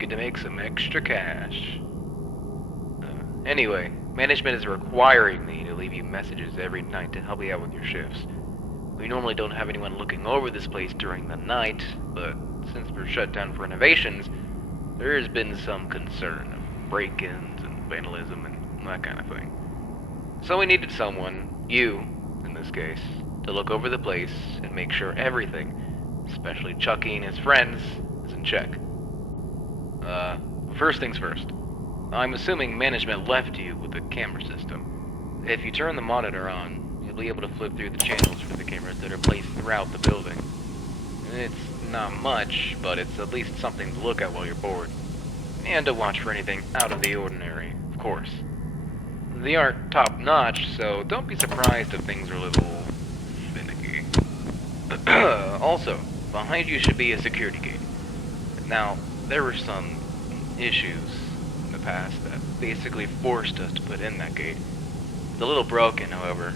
looking to make some extra cash. Anyway, management is requiring me to leave you messages every night to help you out with your shifts. We normally don't have anyone looking over this place during the night, but since we're shut down for renovations, there has been some concern of break-ins and vandalism and that kind of thing. So we needed someone, you in this case, to look over the place and make sure everything, especially Chucky and his friends, is in check. First things first. I'm assuming management left you with the camera system. If you turn the monitor on, you'll be able to flip through the channels for the cameras that are placed throughout the building. It's not much, but it's at least something to look at while you're bored. And to watch for anything out of the ordinary, of course. They aren't top-notch, so don't be surprised if things are a little finicky. Also, behind you should be a security gate. Now, there were some issues in the past that basically forced us to put in that gate. It's a little broken, however.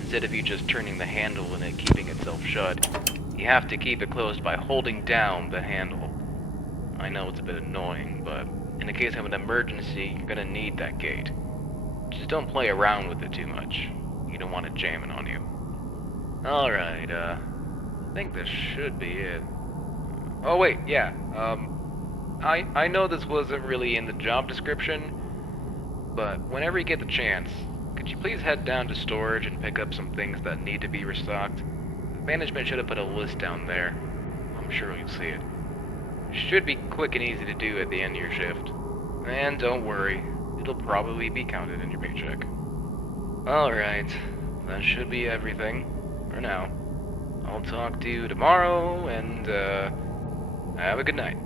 Instead of you just turning the handle and it keeping itself shut, you have to keep it closed by holding down the handle. I know it's a bit annoying, but in the case of an emergency, you're gonna need that gate. Just don't play around with it too much. You don't want it jamming on you. Alright, I think this should be it. Oh wait, yeah, I know this wasn't really in the job description, but whenever you get the chance, could you please head down to storage and pick up some things that need to be restocked? Management should have put a list down there. I'm sure you'll see it. Should be quick and easy to do at the end of your shift. And don't worry, it'll probably be counted in your paycheck. Alright, that should be everything for now. I'll talk to you tomorrow, and have a good night.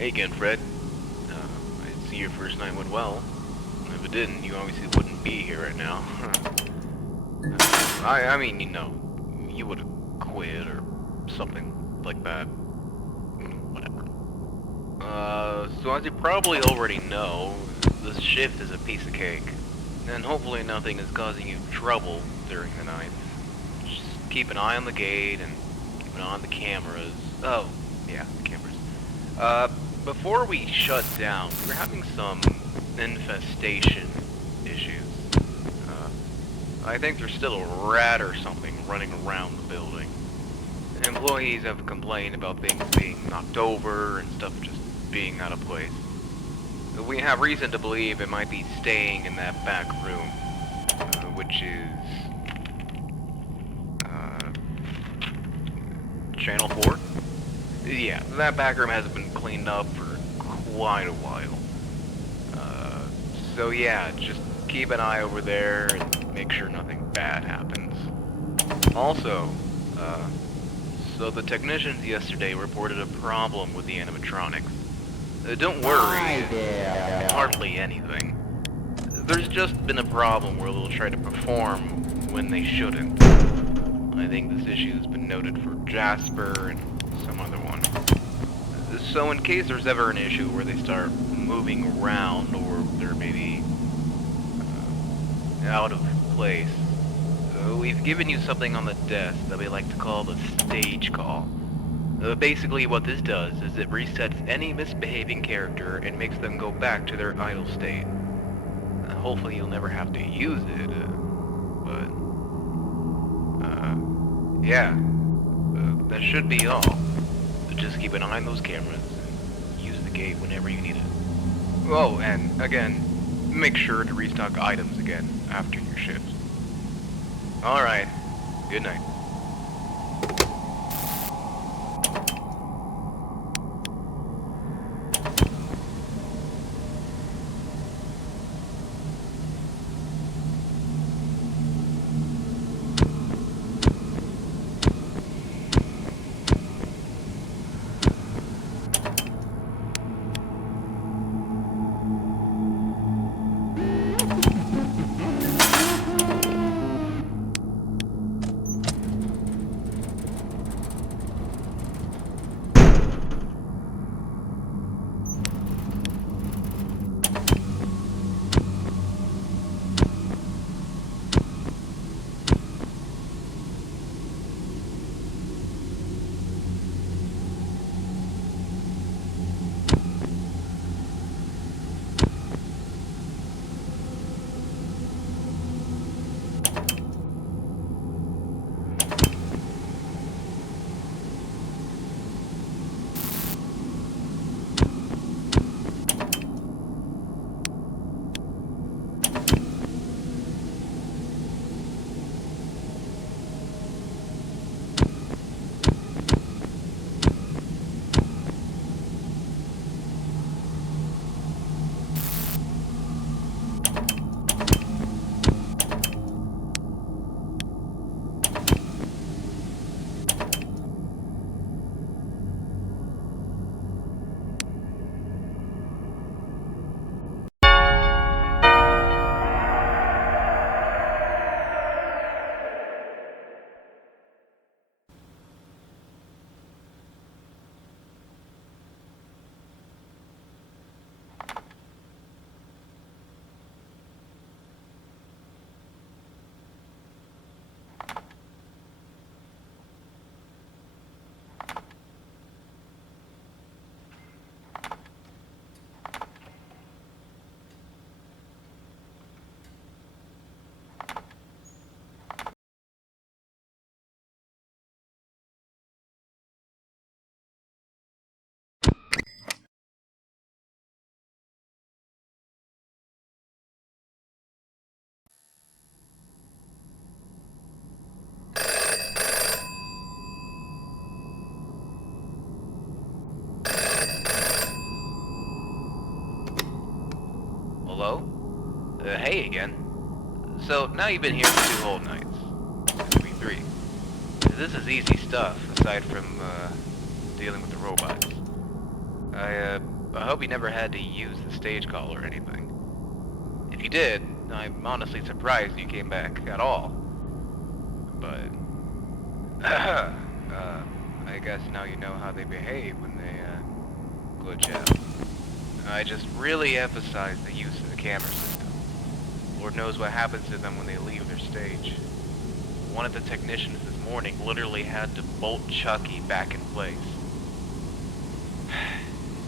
Hey again, Fred. I see your first night went well. If it didn't, you obviously wouldn't be here right now. I mean, you know, you would have quit or something like that. Whatever. So as you probably already know, this shift is a piece of cake. And hopefully nothing is causing you trouble during the night. Just keep an eye on the gate and keep an eye on the cameras. Oh, yeah, the cameras. Before we shut down, we were having some infestation issues. I think there's still a rat or something running around the building. Employees have complained about things being knocked over and stuff just being out of place. We have reason to believe it might be staying in that back room, which is Channel 4? Yeah, that back room hasn't been cleaned up for quite a while. So yeah, just keep an eye over there and make sure nothing bad happens. Also, so the technicians yesterday reported a problem with the animatronics. Don't worry, hardly anything. There's just been a problem where they'll try to perform when they shouldn't. I think this issue has been noted for Jasper and some other one. So in case there's ever an issue where they start moving around or they're maybe out of place, we've given you something on the desk that we like to call the stage call. Basically what this does is it resets any misbehaving character and makes them go back to their idle state. Hopefully you'll never have to use it, but yeah, that should be all. So just keep an eye on those cameras and use the gate whenever you need it. Oh, and again, make sure to restock items again after your shift. Alright, good night. Hello? Hey again. So, now you've been here for 2 whole nights. This will be 3. This is easy stuff, aside from, dealing with the robots. I I hope you never had to use the stage call or anything. If you did, I'm honestly surprised you came back at all. But, I guess now you know how they behave when they, glitch out. I just really emphasize the use of the camera system. Lord knows what happens to them when they leave their stage. One of the technicians this morning literally had to bolt Chucky back in place.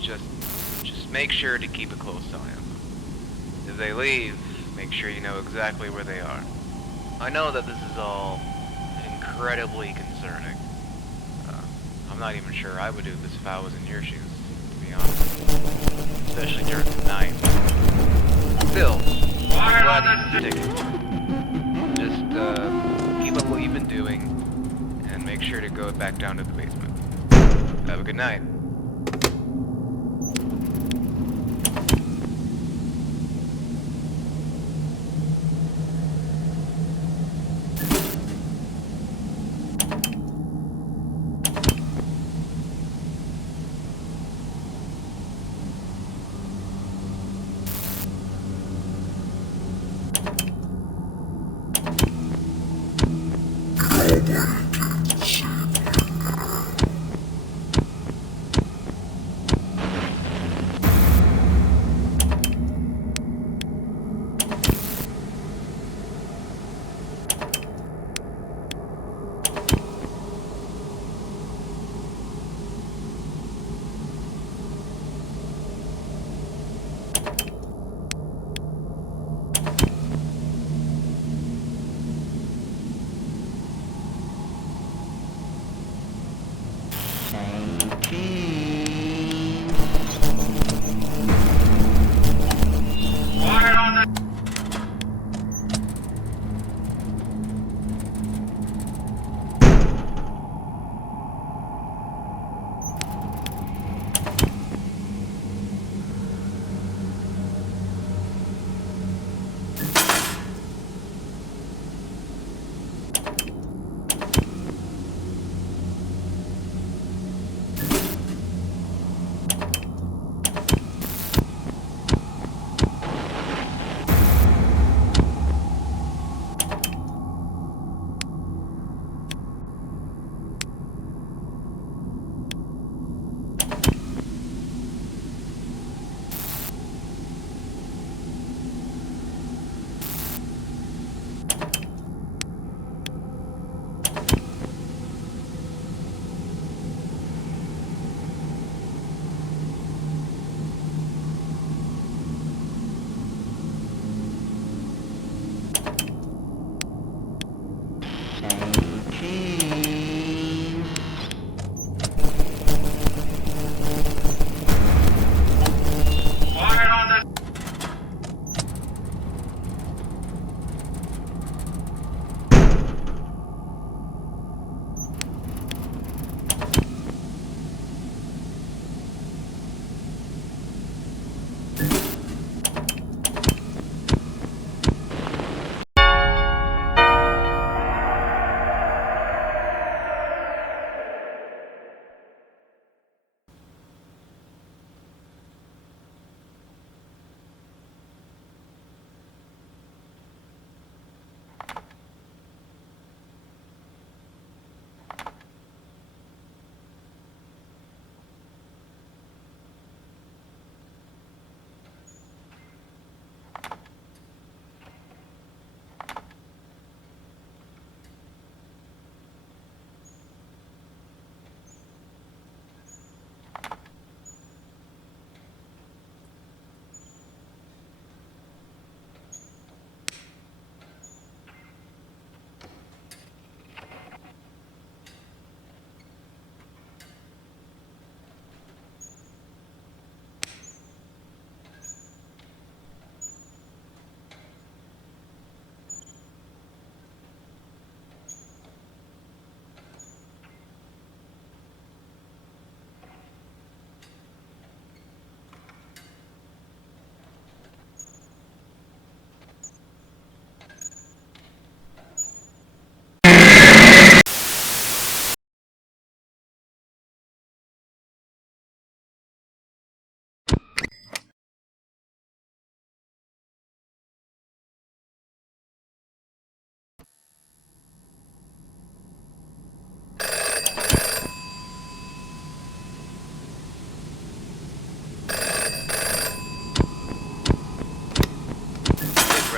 Just make sure to keep a close eye on them. If they leave, make sure you know exactly where they are. I know that this is all incredibly concerning. I'm not even sure I would do this if I was in your shoes, to be honest. Especially during the night. Still, I'm glad that you're sticking. Just, keep up what you've been doing, and make sure to go back down to the basement. Have a good night.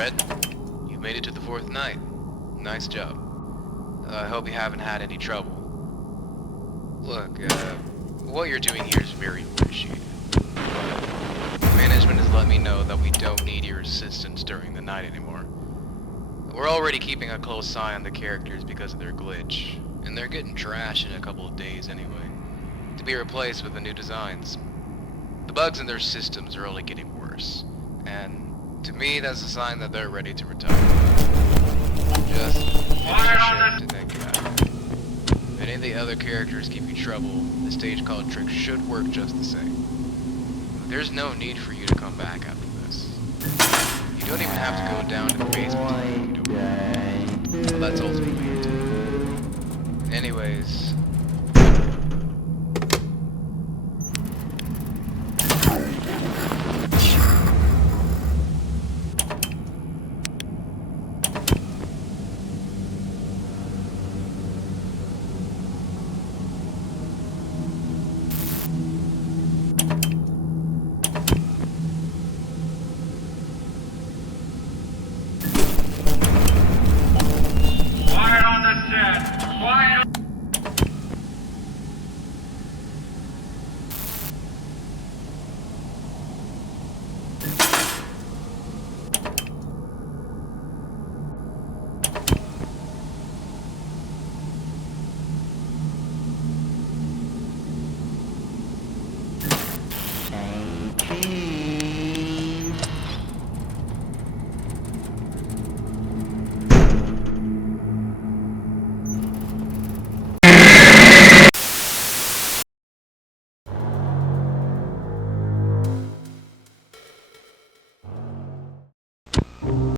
Red, you made it to the 4th night. Nice job. I hope you haven't had any trouble. Look, what you're doing here is very appreciated. But management has let me know that we don't need your assistance during the night anymore. We're already keeping a close eye on the characters because of their glitch, and they're getting trashed in a couple of days anyway, to be replaced with the new designs. The bugs in their systems are only getting worse, and to me that's a sign that they're ready to retire. Just finish your shift and then get out. If any of the other characters give you trouble, the stage called trick should work just the same. There's no need for you to come back after this. You don't even have to go down to the basement if you don't. Well, that's ultimately up to you. Anyways,